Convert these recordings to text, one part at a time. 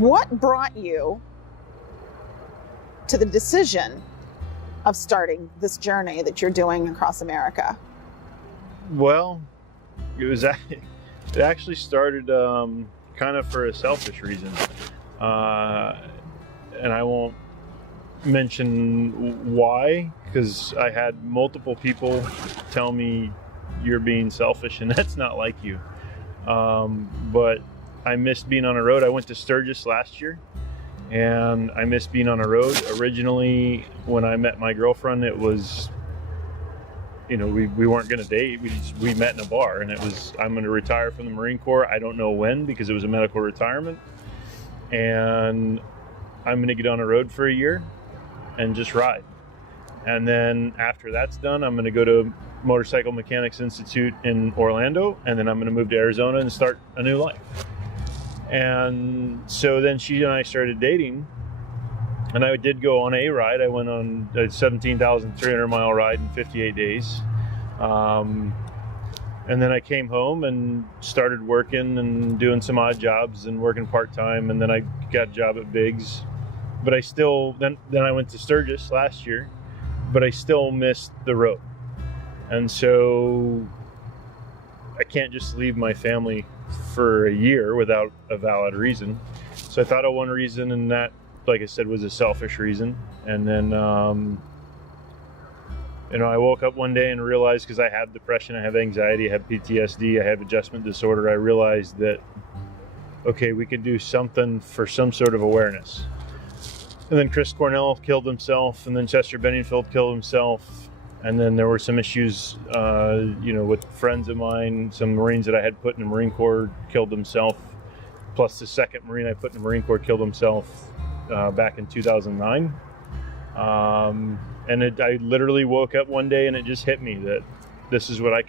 What brought you to the decision of starting this journey that you're doing across America? Well, it actually started kind of for a selfish reason. And I won't mention why, because I had multiple people tell me you're being selfish and that's not like you. But I missed being on a road. I went to Sturgis last year and I missed being on a road. Originally, when I met my girlfriend, it was, we weren't going to date. We met in a bar, and it was, I'm going to retire from the Marine Corps. I don't know when, because it was a medical retirement. And I'm going to get on a road for a year and just ride. And then after that's done, I'm going to go to Motorcycle Mechanics Institute in Orlando, and then I'm going to move to Arizona and start a new life. And so then she and I started dating, and I did go on a ride. I went on a 17,300 mile ride in 58 days. And then I came home and started working and doing some odd jobs and working part-time. And then I got a job at Biggs, but I still, then I went to Sturgis last year, but I still missed the road. And so I can't just leave my family for a year without a valid reason. So I thought of one reason, and that, like I said, was a selfish reason. And then, I woke up one day and realized, because I have depression, I have anxiety, I have PTSD, I have adjustment disorder, I realized that, okay, we could do something for some sort of awareness. And then Chris Cornell killed himself, and then Chester Benningfield killed himself. And then there were some issues, with friends of mine. Some Marines that I had put in the Marine Corps killed himself. Plus the second Marine I put in the Marine Corps killed himself back in 2009. I literally woke up one day and it just hit me that this is what I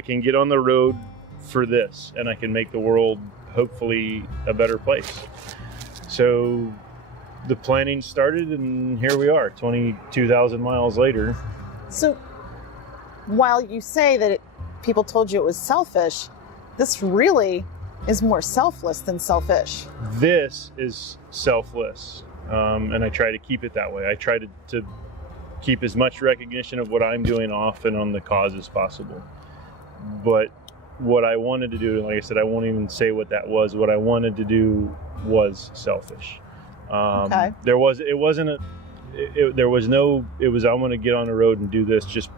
can get on the road for this, and I can make the world hopefully a better place. So the planning started, and here we are, 22,000 miles later. So while you say that people told you it was selfish, this really is more selfless than selfish. This is selfless, and I try to keep it that way. I try to keep as much recognition of what I'm doing off and on the cause as possible. But what I wanted to do, like I said, I won't even say what that was. What I wanted to do was selfish. Okay. I want to get on the road and do this just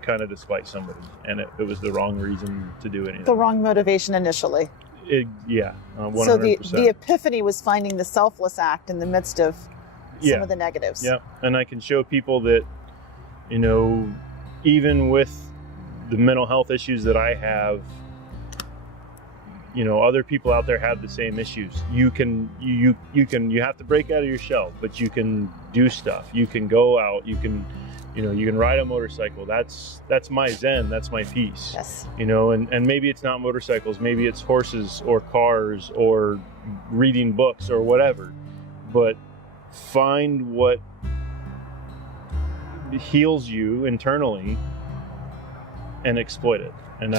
kind of to spite somebody. And it was the wrong reason to do anything. The wrong motivation initially. 100%. So the epiphany was finding the selfless act in the midst of some of the negatives. Yeah. And I can show people that, even with the mental health issues that I have, other people out there have the same issues. You have to break out of your shell, but you can do stuff. You can go out, you can ride a motorcycle. That's my zen, that's my peace. Yes. And maybe it's not motorcycles, maybe it's horses or cars or reading books or whatever. But find what heals you internally and exploit it. And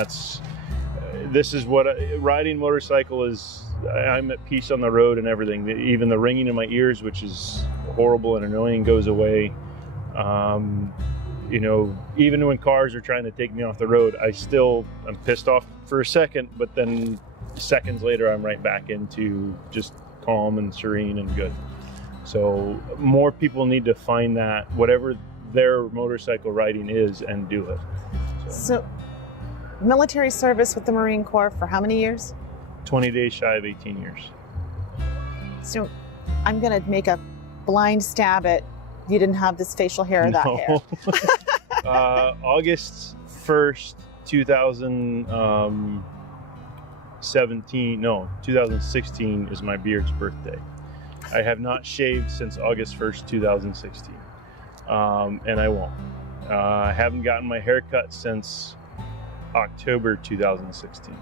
this is what riding motorcycle is. I'm at peace on the road, and everything, even the ringing in my ears, which is horrible and annoying, goes away. Even when cars are trying to take me off the road, I'm pissed off for a second, but then seconds later I'm right back into just calm and serene and good. So more people need to find that, whatever their motorcycle riding is, and do it. So military service with the Marine Corps for how many years? 20 days shy of 18 years. So I'm going to make a blind stab at, you didn't have this facial hair or that hair. August 1st, 2016 is my beard's birthday. I have not shaved since August 1st, 2016. And I won't. I haven't gotten my hair cut since October 2016.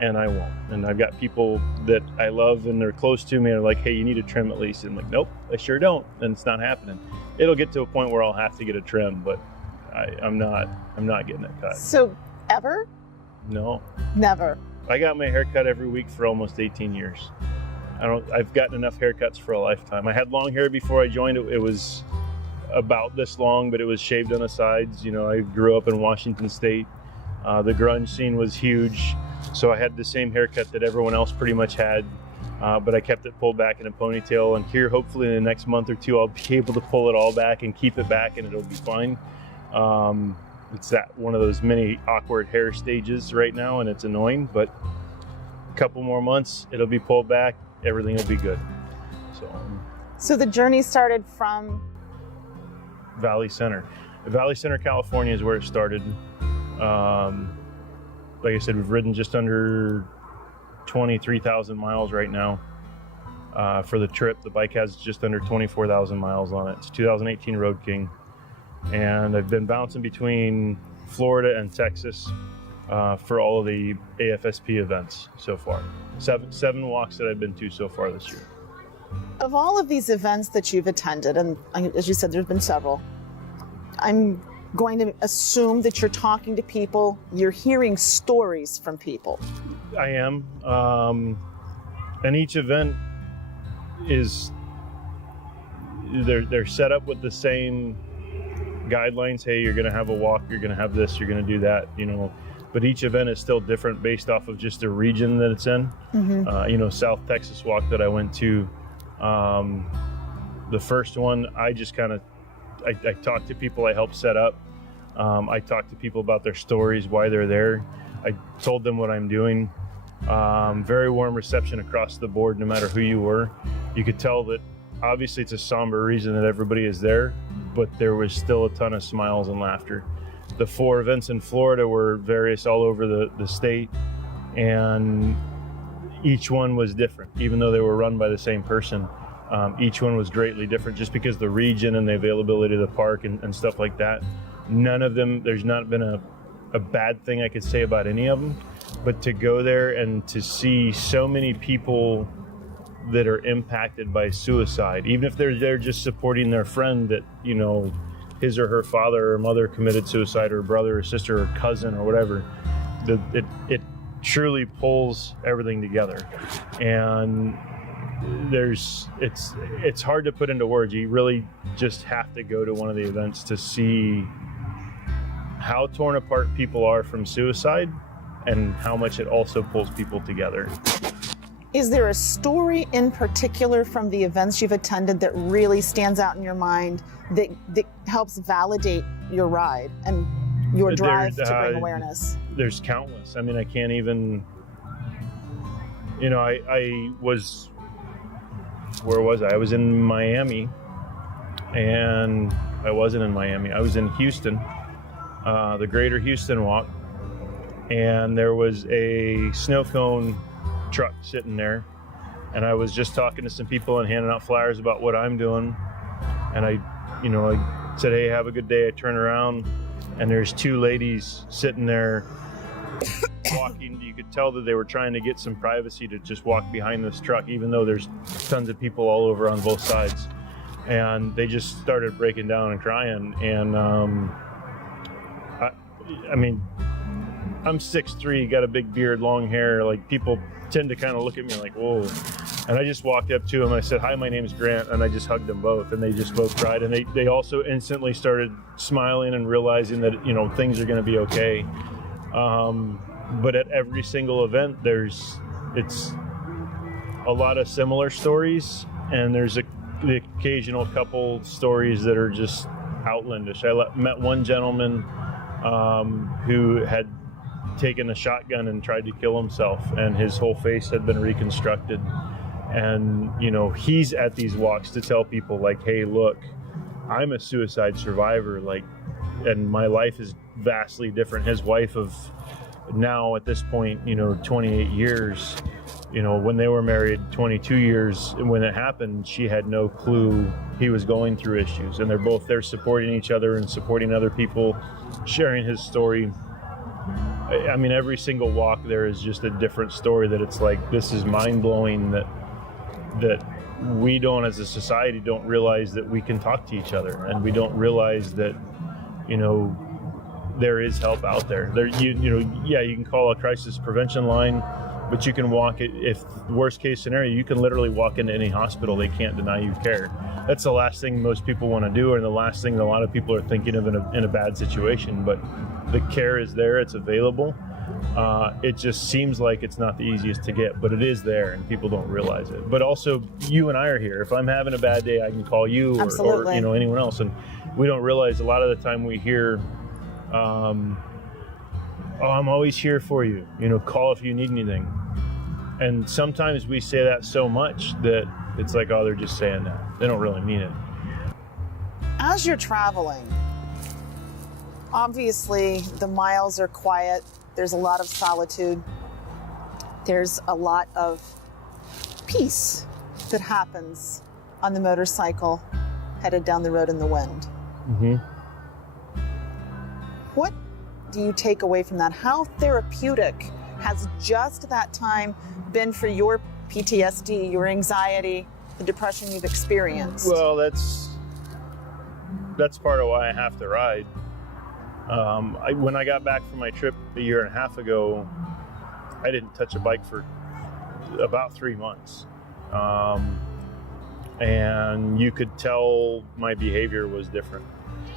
And I won't. And I've got people that I love and they're close to me and are like, hey, you need a trim at least. And I'm like, nope, I sure don't. And it's not happening. It'll get to a point where I'll have to get a trim, but I'm not getting it cut. So ever? No. Never. I got my hair cut every week for almost 18 years. I've gotten enough haircuts for a lifetime. I had long hair before I joined. It was about this long, but it was shaved on the sides. You know, I grew up in Washington State. The grunge scene was huge, so I had the same haircut that everyone else pretty much had, but I kept it pulled back in a ponytail. And here, hopefully in the next month or two, I'll be able to pull it all back and keep it back, and it'll be fine. It's that one of those many awkward hair stages right now, and it's annoying, but a couple more months, it'll be pulled back, everything will be good. So the journey started from Valley Center. Valley Center, California is where it started. Like I said, we've ridden just under 23,000 miles right now for the trip. The bike has just under 24,000 miles on it. It's a 2018 Road King. And I've been bouncing between Florida and Texas for all of the AFSP events so far. Seven walks that I've been to so far this year. Of all of these events that you've attended, and as you said, there's been several, I'm going to assume that you're talking to people, you're hearing stories from people. I am. And each event is, they're set up with the same guidelines. Hey, you're going to have a walk, you're going to have this, you're going to do that, you know. But each event is still different based off of just the region that it's in. Mm-hmm. You know, South Texas walk that I went to, the first one, I just kind of, I talked to people I helped set up. I talked to people about their stories, why they're there. I told them what I'm doing. Very warm reception across the board, no matter who you were. You could tell that obviously it's a somber reason that everybody is there, but there was still a ton of smiles and laughter. The 4 events in Florida were various all over the state, and each one was different, even though they were run by the same person. Each one was greatly different just because the region and the availability of the park and stuff like that. None of them, there's not been a bad thing I could say about any of them, but to go there and to see so many people that are impacted by suicide, even if they're there just supporting their friend that, you know, his or her father or mother committed suicide, or brother or sister or cousin or whatever, it truly pulls everything together. And it's hard to put into words. You really just have to go to one of the events to see how torn apart people are from suicide and how much it also pulls people together. Is there a story in particular from the events you've attended that really stands out in your mind that helps validate your ride and your drive to bring awareness? There's countless. I mean, I can't even, you know, I was, where was I? I was in Miami, and I wasn't in Miami. I was in Houston, the Greater Houston Walk, and there was a snow cone truck sitting there, and I was just talking to some people and handing out flyers about what I'm doing, and I said, hey, have a good day. I turn around, and there's 2 ladies sitting there walking. You could tell that they were trying to get some privacy to just walk behind this truck, even though there's tons of people all over on both sides. And they just started breaking down and crying. And I mean, I'm 6'3", got a big beard, long hair. Like, people tend to kind of look at me like, whoa. And I just walked up to them. I said, hi, my name is Grant. And I just hugged them both. And they just both cried. And they also instantly started smiling and realizing that, you know, things are going to be okay. But at every single event, it's a lot of similar stories. And there's the occasional couple stories that are just outlandish. I met one gentleman who had taken a shotgun and tried to kill himself, and his whole face had been reconstructed. And, you know, he's at these walks to tell people, like, hey, look, I'm a suicide survivor, like, and my life is vastly different. His wife of now, at this point, you know, 28 years, you know, when they were married 22 years, when it happened, she had no clue he was going through issues. And they're both there supporting each other and supporting other people, sharing his story. I mean, every single walk there is just a different story that it's like, this is mind-blowing that we don't, as a society, don't realize that we can talk to each other, and we don't realize that, you know, there is help out there. You can call a crisis prevention line, but you can walk it. If worst case scenario, you can literally walk into any hospital. They can't deny you care. That's the last thing most people want to do, and the last thing a lot of people are thinking of in a bad situation. But the care is there, it's available. It just seems like it's not the easiest to get, but it is there, and people don't realize it. But also, you and I are here. If I'm having a bad day, I can call you or anyone else, and we don't realize a lot of the time we hear, "Oh, I'm always here for you. Call if you need anything." And sometimes we say that so much that it's like, oh, they're just saying that. They don't really mean it. As you're traveling, obviously the miles are quiet. There's a lot of solitude. There's a lot of peace that happens on the motorcycle headed down the road in the wind. Mm-hmm. What do you take away from that? How therapeutic has just that time been for your PTSD, your anxiety, the depression you've experienced? Well, that's part of why I have to ride. When I got back from my trip a year and a half ago, I didn't touch a bike for about 3 months. And you could tell my behavior was different.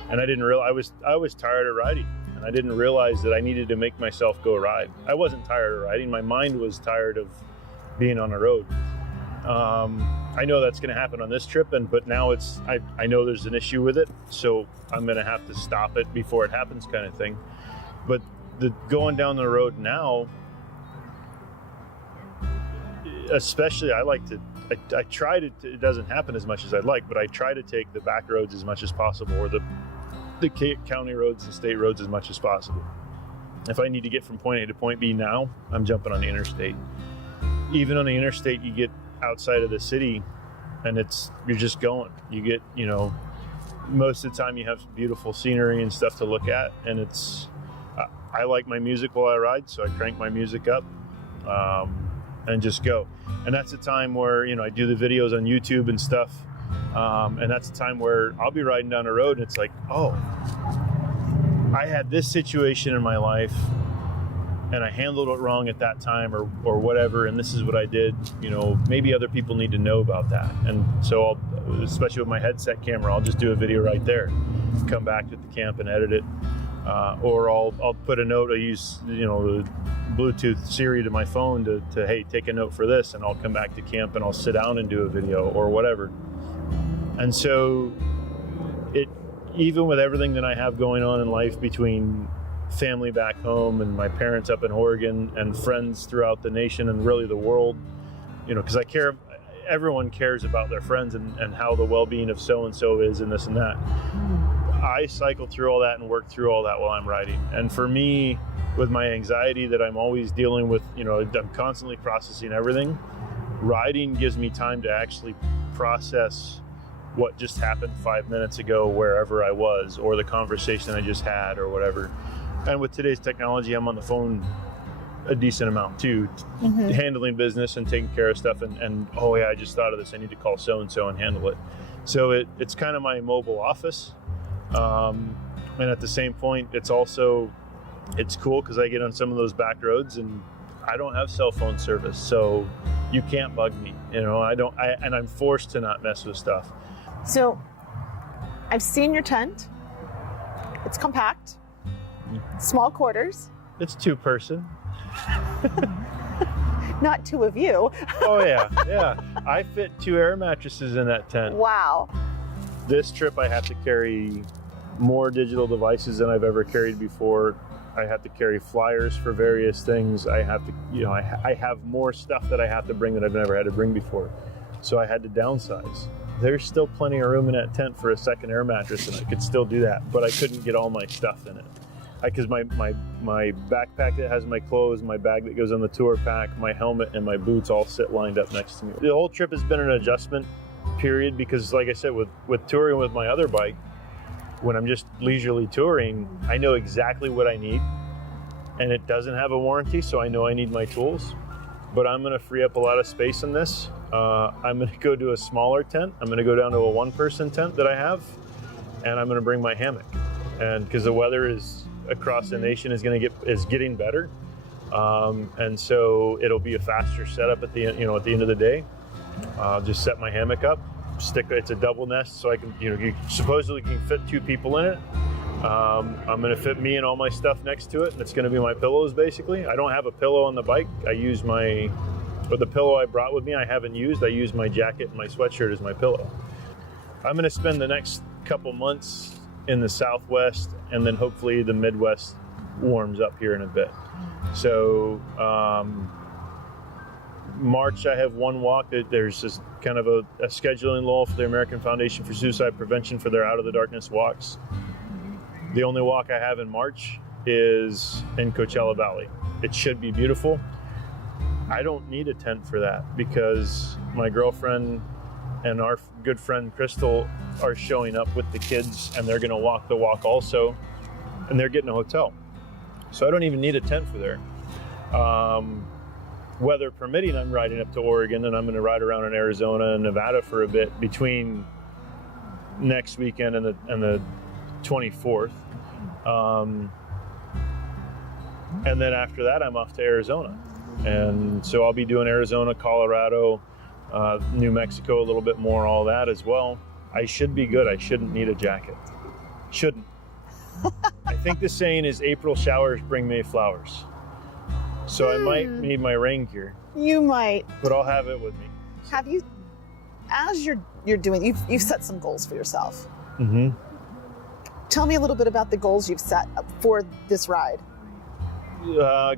And I didn't realize, I was tired of riding. And I didn't realize that I needed to make myself go ride. I wasn't tired of riding. My mind was tired of being on the road. I know that's going to happen on this trip, but now I know there's an issue with it, so I'm going to have to stop it before it happens, kind of thing. But going down the road now, especially, I try to, it doesn't happen as much as I'd like, but I try to take the back roads as much as possible, or the county roads and state roads as much as possible. If I need to get from point A to point B now, I'm jumping on the interstate. Even on the interstate, you get outside of the city and you're just going. You get, most of the time you have beautiful scenery and stuff to look at, and I like my music while I ride, so I crank my music up and just go. And that's a time where, I do the videos on YouTube and stuff. And that's a time where I'll be riding down the road and it's like, oh, I had this situation in my life and I handled it wrong at that time or whatever, and this is what I did. Maybe other people need to know about that. And so especially with my headset camera, I'll just do a video right there, come back to the camp and edit it. Or I'll put a note. I use, the Bluetooth Siri to my phone to, hey, take a note for this, and I'll come back to camp and I'll sit down and do a video or whatever. And so even with everything that I have going on in life, between family back home and my parents up in Oregon and friends throughout the nation and really the world, because everyone cares about their friends and how the well-being of so-and-so is and this and that. I cycle through all that and work through all that while I'm riding. And for me, with my anxiety that I'm always dealing with, I'm constantly processing everything. Riding gives me time to actually process what just happened 5 minutes ago, wherever I was, or the conversation I just had or whatever. And with today's technology, I'm on the phone a decent amount too, handling business and taking care of stuff. And oh yeah, I just thought of this. I need to call so-and-so and handle it. So it's kind of my mobile office. And at the same point, it's cool because I get on some of those back roads and I don't have cell phone service. So you can't bug me, and I'm forced to not mess with stuff. So I've seen your tent. It's compact, small quarters. It's 2-person. Not 2 of you. Oh yeah. I fit 2 air mattresses in that tent. Wow. This trip I have to carry more digital devices than I've ever carried before. I have to carry flyers for various things. I have to, I have more stuff that I have to bring that I've never had to bring before. So I had to downsize. There's still plenty of room in that tent for a second air mattress, and I could still do that, but I couldn't get all my stuff in it. Because my backpack that has my clothes, my bag that goes on the tour pack, my helmet, and my boots all sit lined up next to me. The whole trip has been an adjustment period because, like I said, with touring with my other bike, when I'm just leisurely touring, I know exactly what I need, and it doesn't have a warranty, so I know I need my tools. But I'm going to free up a lot of space in this. I'm going to go to a smaller tent. I'm going to go down to a 1-person tent that I have, and I'm going to bring my hammock. And because the weather is across the nation is getting better, And so it'll be a faster setup at the end, at the end of the day. I'll just set my hammock up, it's a double nest, so I can, you supposedly can fit 2 people in it. I'm going to fit me and all my stuff next to it, and it's going to be my pillows basically. I don't have a pillow on the bike. I use the pillow I brought with me, I haven't used. I use my jacket and my sweatshirt as my pillow. I'm going to spend the next couple months in the Southwest, and then hopefully the Midwest warms up here in a bit. So March I have one walk. There's this kind of a scheduling lull for the American Foundation for Suicide Prevention for their Out of the Darkness walks. The only walk I have in March is in Coachella Valley. It should be beautiful. I don't need a tent for that because my girlfriend and our good friend Crystal are showing up with the kids, and they're going to walk the walk also, and they're getting a hotel. So I don't even need a tent for there. Weather permitting, I'm riding up to Oregon, and I'm going to ride around in Arizona and Nevada for a bit between next weekend and the 24th. And then after that, I'm off to Arizona. And so I'll be doing Arizona, Colorado, New Mexico a little bit more, all that as well. I should be good. I shouldn't need a jacket. Shouldn't. I think the saying is April showers bring May flowers. So I might need my rain gear. You might. But I'll have it with me. Have you, as you're doing, you've set some goals for yourself. Mm-hmm. Tell me a little bit about the goals you've set for this ride.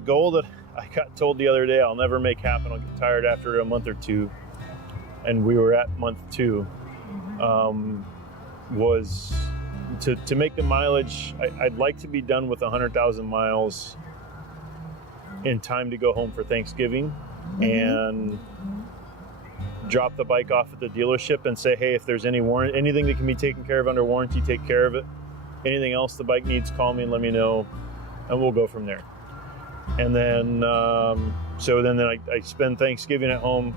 Goal that I got told the other day I'll never make happen. I'll get tired after a month or 2. And we were at month 2. Was to make the mileage. I'd like to be done with 100,000 miles in time to go home for Thanksgiving, and drop the bike off at the dealership and say, hey, if there's anything that can be taken care of under warranty, take care of it. Anything else the bike needs, call me and let me know, and we'll go from there. And then, so then I spend Thanksgiving at home.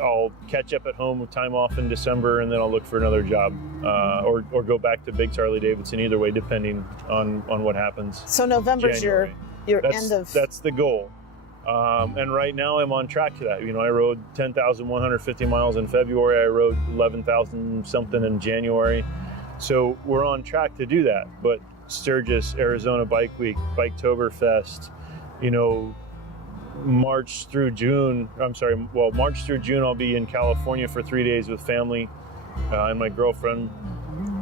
I'll catch up at home with time off in December, and then I'll look for another job, or go back to Biggs Harley Davidson, either way, depending on what happens. So November's January. your end of... That's the goal. And right now I'm on track to that. I rode 10,150 miles in February. I rode 11,000 something in January. So we're on track to do that. But Sturgis, Arizona Bike Week, Biketoberfest, March through June I'll be in California for 3 days with family and my girlfriend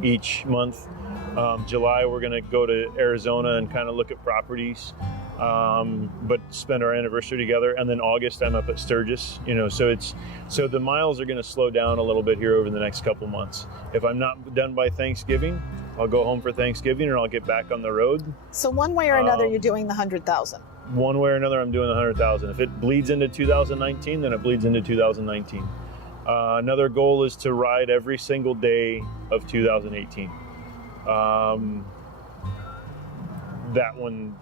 each month. July we're going to go to Arizona and kind of look at properties, but spend our anniversary together. And then August I'm up at Sturgis, so the miles are going to slow down a little bit here over the next couple months. If I'm not done by Thanksgiving, I'll go home for Thanksgiving, and I'll get back on the road. So one way or another, you're doing the 100,000. One way or another, I'm doing the 100,000. If it bleeds into 2019, then it bleeds into 2019. Another goal is to ride every single day of 2018. That one,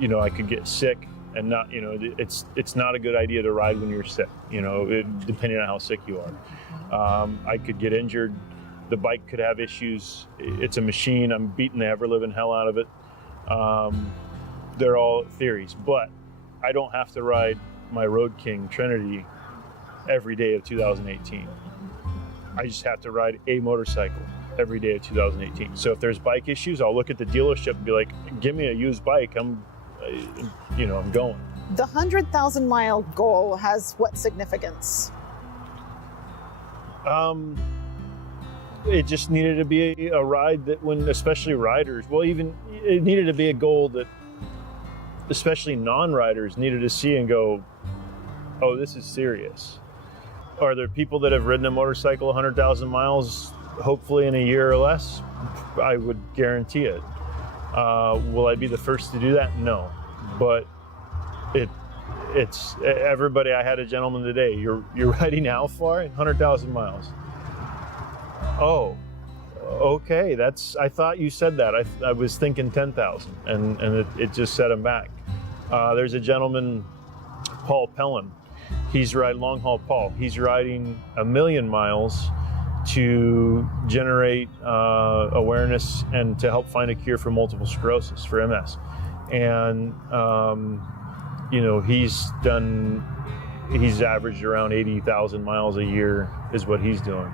I could get sick and not, it's not a good idea to ride when you're sick, depending on how sick you are. I could get injured. The bike could have issues. It's a machine. I'm beating the ever-living hell out of it. They're all theories, but I don't have to ride my Road King Trinity every day of 2018. I just have to ride a motorcycle every day of 2018. So if there's bike issues, I'll look at the dealership and be like, give me a used bike. I'm going. The 100,000 mile goal has what significance? It just needed to be a ride that especially riders, it needed to be a goal that especially non-riders needed to see and go, oh, this is serious. Are there people that have ridden a motorcycle 100,000 miles, hopefully in a year or less? I would guarantee it. Will I be the first to do that? No. But it's everybody. I had a gentleman today. You're riding how far? 100,000 miles. Oh, okay. I thought you said that. I was thinking 10,000, and it just set him back. There's a gentleman, Paul Pelham. He's riding long haul Paul. He's riding 1,000,000 miles to generate awareness and to help find a cure for multiple sclerosis, for MS. And, he's averaged around 80,000 miles a year is what he's doing.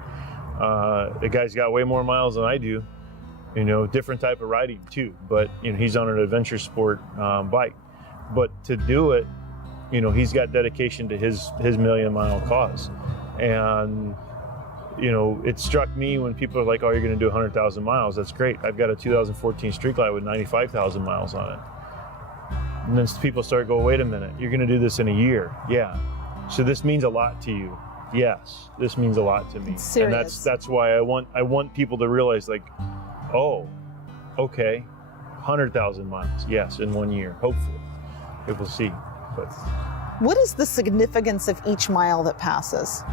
The guy's got way more miles than I do, different type of riding too, but he's on an adventure sport bike. But to do it, he's got dedication to his million-mile cause. And it struck me when people are like, oh, you're going to do 100,000 miles. That's great. I've got a 2014 Street Glide with 95,000 miles on it. And then people start going, wait a minute, you're going to do this in a year. Yeah. So this means a lot to you. Yes, this means a lot to me. It's serious. And that's why I want people to realize, like, oh, okay, 100,000 miles. Yes, in 1 year, hopefully. We'll see. But what is the significance of each mile that passes?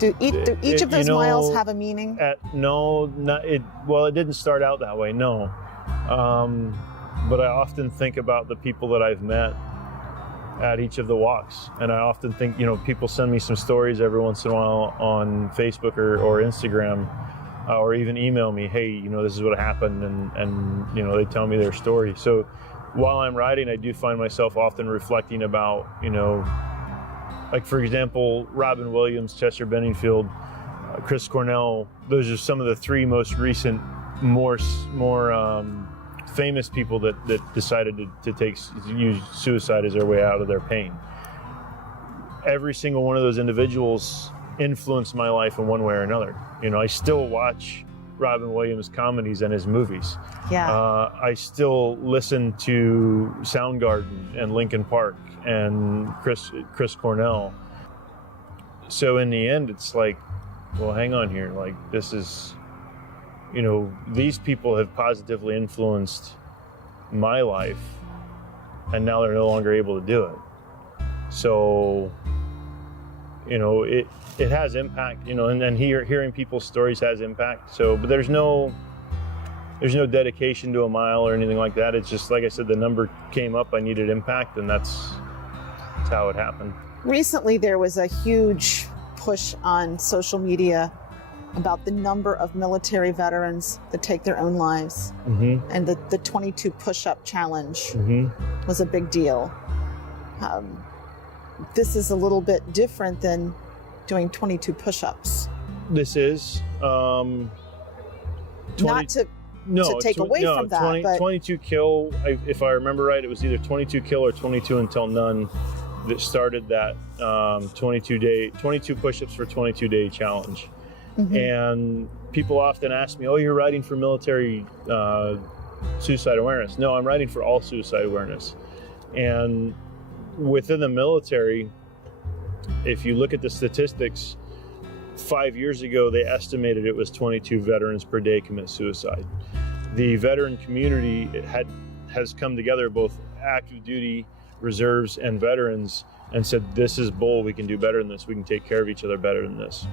Do each of those miles have a meaning? It didn't start out that way, no. But I often think about the people that I've met at each of the walks. And I often think, people send me some stories every once in a while on Facebook or Instagram, or even email me, hey, this is what happened. And they tell me their story. So while I'm riding, I do find myself often reflecting about, like, for example, Robin Williams, Chester Benningfield, Chris Cornell. Those are some of the three most recent, more famous people that decided to use suicide as their way out of their pain. Every single one of those individuals influenced my life in one way or another. I still watch Robin Williams comedies and his movies. Yeah. I still listen to Soundgarden and Linkin Park and Chris Cornell. So in the end, it's like, well, hang on here. Like, this is, these people have positively influenced my life, and now they're no longer able to do it. So, it has impact, and hearing people's stories has impact. So, but there's no dedication to a mile or anything like that. It's just, like I said, the number came up, I needed impact, and that's how it happened. Recently, there was a huge push on social media about the number of military veterans that take their own lives. Mm-hmm. And the 22 push-up challenge mm-hmm. was a big deal. This is a little bit different than doing 22 push-ups. This is not to take away from that, but 22 kill. If I remember right, it was either 22 kill or 22 until none that started that 22 push-ups for 22-day challenge. Mm-hmm. And people often ask me, oh, you're riding for military suicide awareness. No, I'm riding for all suicide awareness. And within the military, if you look at the statistics, 5 years ago, they estimated it was 22 veterans per day commit suicide. The veteran community has come together, both active duty, reserves, and veterans, and said, this is bull, we can do better than this, we can take care of each other better than this.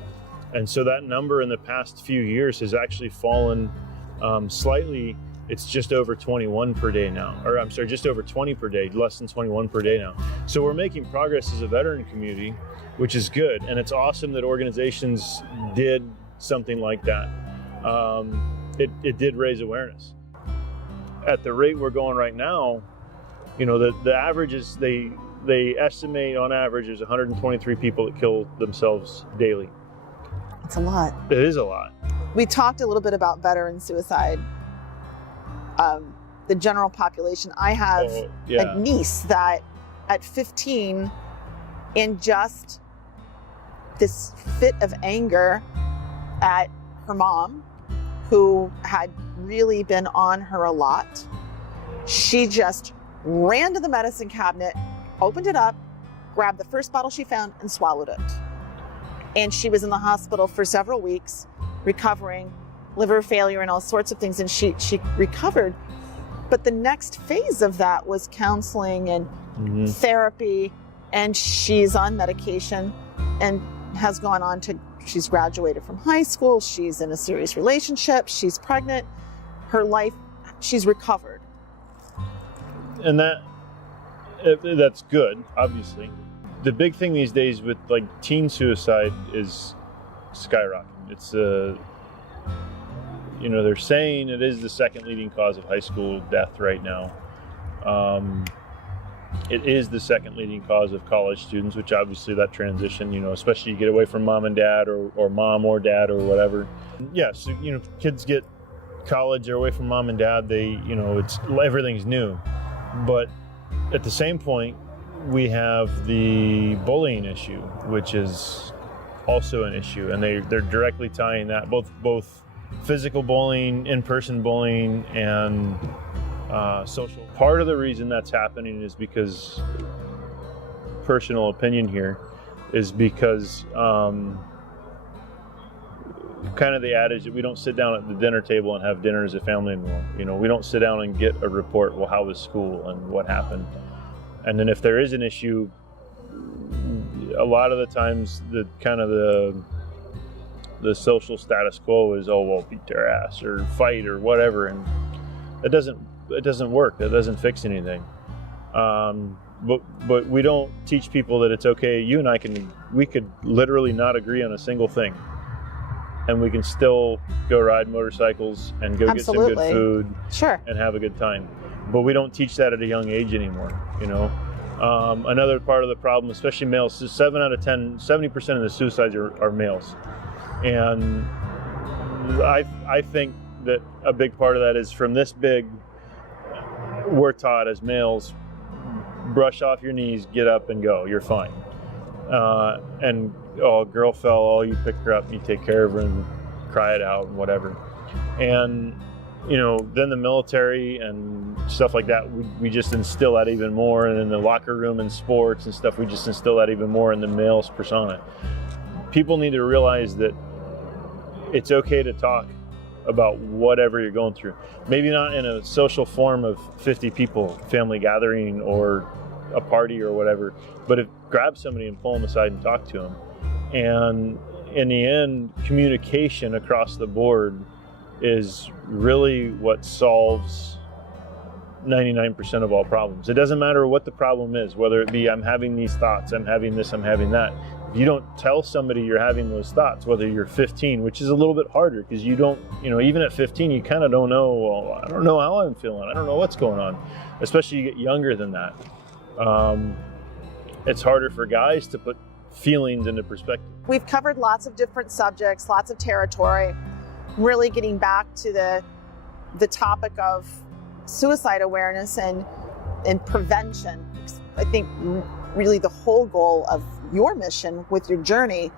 And so that number in the past few years has actually fallen slightly. It's just over 21 per day now, or I'm sorry, just over 20 per day, less than 21 per day now. So we're making progress as a veteran community, which is good. And it's awesome that organizations did something like that. It did raise awareness. At the rate we're going right now, the average is they estimate on average there's 123 people that kill themselves daily. It's a lot. It is a lot. We talked a little bit about veteran suicide. The general population. I have a niece that at 15, in just this fit of anger at her mom, who had really been on her a lot, she just ran to the medicine cabinet, opened it up, grabbed the first bottle she found, and swallowed it. And she was in the hospital for several weeks, recovering, liver failure and all sorts of things, and she recovered. But the next phase of that was counseling and mm-hmm. therapy, and she's on medication and has gone on to, she's graduated from high school, she's in a serious relationship, she's pregnant, her life, she's recovered. And that's good, obviously. The big thing these days with like teen suicide is skyrocketing. It's they're saying it is the second leading cause of high school death right now. It is the second leading cause of college students, which obviously that transition, especially you get away from mom and dad or mom or dad or whatever. Yeah, so, kids get college, they're away from mom and dad, everything's new. But at the same point, we have the bullying issue, which is also an issue, and they're directly tying that, both physical bullying, in-person bullying, and social. Part of the reason that's happening is because, personal opinion here, is because kind of the adage that we don't sit down at the dinner table and have dinner as a family anymore. We don't sit down and get a report, well, how was school and what happened? And then if there is an issue, a lot of the times the social status quo is, oh, well, beat their ass or fight or whatever, and it doesn't work. That doesn't fix anything. But we don't teach people that it's okay. You and I we could literally not agree on a single thing, and we can still go ride motorcycles and go Absolutely. Get some good food, sure, and have a good time. But we don't teach that at a young age anymore. Another part of the problem, especially males, 7 out of 10, 70% of the suicides are males, and I think that a big part of that is from this big. We're taught as males, brush off your knees, get up and go, you're fine. And a girl fell, you pick her up and you take care of her and cry it out and whatever. And then the military and stuff like that, we just instill that even more. And in the locker room and sports and stuff, we just instill that even more in the male's persona. People need to realize that it's okay to talk about whatever you're going through. Maybe not in a social form of 50 people, family gathering or a party or whatever, but grab somebody and pull them aside and talk to them. And in the end, communication across the board is really what solves 99% of all problems. It doesn't matter what the problem is, whether it be I'm having these thoughts, I'm having this, I'm having that. If you don't tell somebody you're having those thoughts, whether you're 15, which is a little bit harder because you don't, even at 15, you kind of don't know, well, I don't know how I'm feeling. I don't know what's going on, especially you get younger than that. It's harder for guys to put feelings into perspective. We've covered lots of different subjects, lots of territory, really getting back to the topic of suicide awareness and prevention. I think really the whole goal of your mission with your journey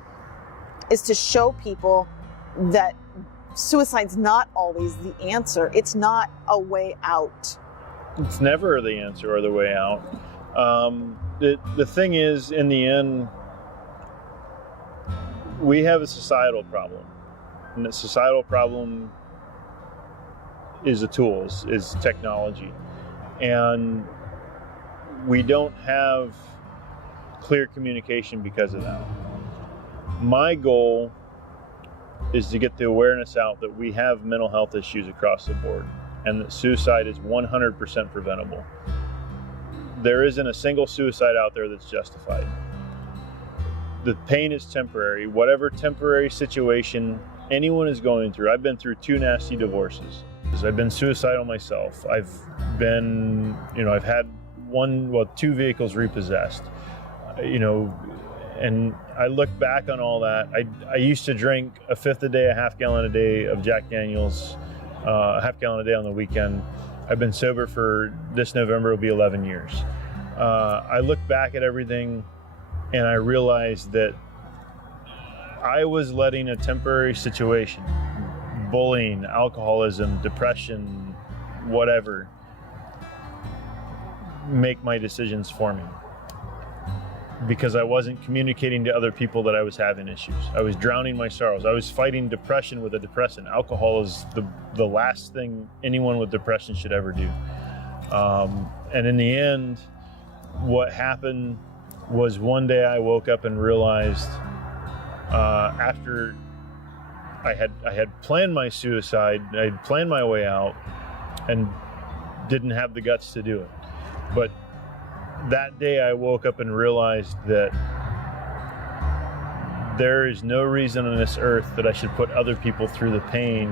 is to show people that suicide's not always the answer. It's not a way out. It's never the answer or the way out. The thing is, in the end, we have a societal problem. And the societal problem is a tool, is technology. And we don't have clear communication because of that. My goal is to get the awareness out that we have mental health issues across the board and that suicide is 100% preventable. There isn't a single suicide out there that's justified. The pain is temporary. Whatever temporary situation anyone is going through, I've been through 2 nasty divorces. I've been suicidal myself. I've had 2 vehicles repossessed, and I look back on all that. I used to drink a fifth a day, a half gallon a day of Jack Daniels, a half gallon a day on the weekend. I've been sober for this November, it'll be 11 years. I look back at everything and I realized that I was letting a temporary situation, bullying, alcoholism, depression, whatever, make my decisions for me. Because I wasn't communicating to other people that I was having issues. I was drowning my sorrows. I was fighting depression with a depressant. Alcohol is the last thing anyone with depression should ever do. And in the end, what happened was one day I woke up and realized after I had planned my suicide, I had planned my way out and didn't have the guts to do it. But that day I woke up and realized that there is no reason on this earth that I should put other people through the pain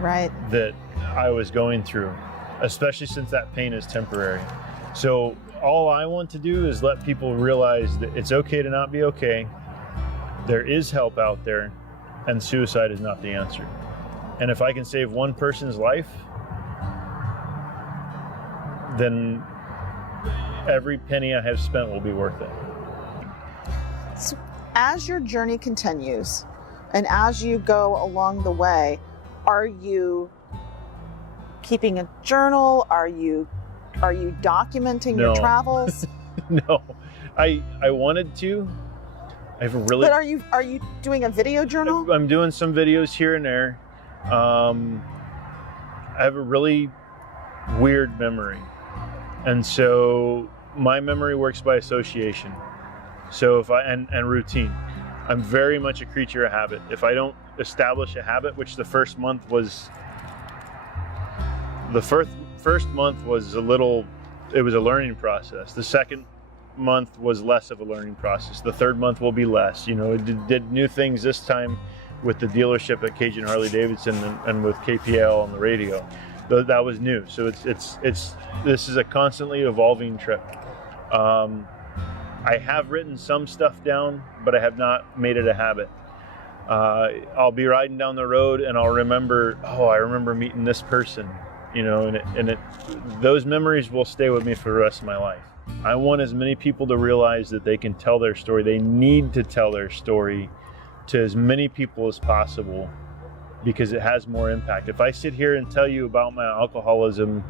right. that I was going through. especially since that pain is temporary. So all I want to do is let people realize that it's okay to not be okay. There is help out there, and suicide is not the answer. And if I can save one person's life, then every penny I have spent will be worth it. So as your journey continues and as you go along the way, are you keeping a journal? Are you documenting your travels? No, I wanted to. But are you doing a video journal? I'm doing some videos here and there. I have a really weird memory, and so my memory works by association. So if and routine. I'm very much a creature of habit. If I don't establish a habit, which the first month was it was a learning process. The second month was less of a learning process. The third month will be less. You know, did new things this time with the dealership at Cajun Harley Davidson and with KPL on the radio. That was new. So this is a constantly evolving trip. I have written some stuff down, but I have not made it a habit. I'll be riding down the road and I'll remember, I remember meeting this person, you know, and those memories will stay with me for the rest of my life. I want as many people to realize that they can tell their story. They need to tell their story to as many people as possible because it has more impact. If I sit here and tell you about my alcoholism,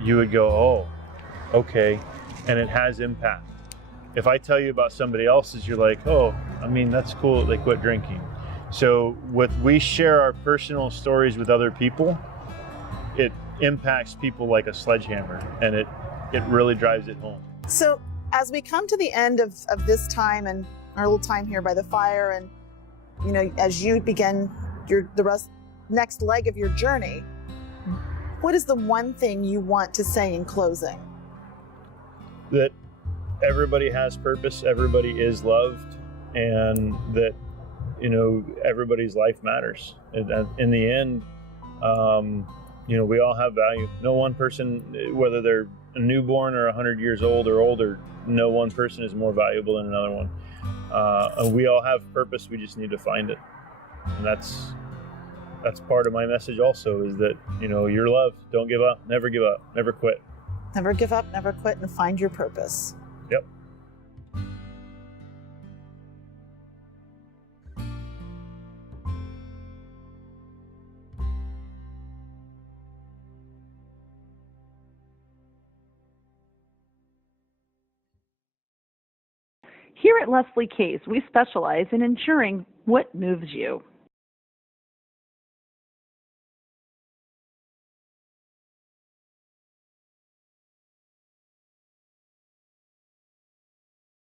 you would go, oh, okay, and it has impact. If I tell you about somebody else's, you're like, oh, I mean, that's cool that they quit drinking. So we share our personal stories with other people, it impacts people like a sledgehammer, and it really drives it home. So as we come to the end of this time and our little time here by the fire, and you know, as you begin next leg of your journey, what is the one thing you want to say in closing? That everybody has purpose, everybody is loved, and that, you know, everybody's life matters. And in the end, you know, we all have value. No one person, whether they're a newborn or 100 years old or older, no one person is more valuable than another one. And we all have purpose, we just need to find it. And that's part of my message also, is that, you know, you're loved, don't give up, never quit. Never give up, never quit, and find your purpose. Yep. Here at Leslie Case, we specialize in ensuring what moves you.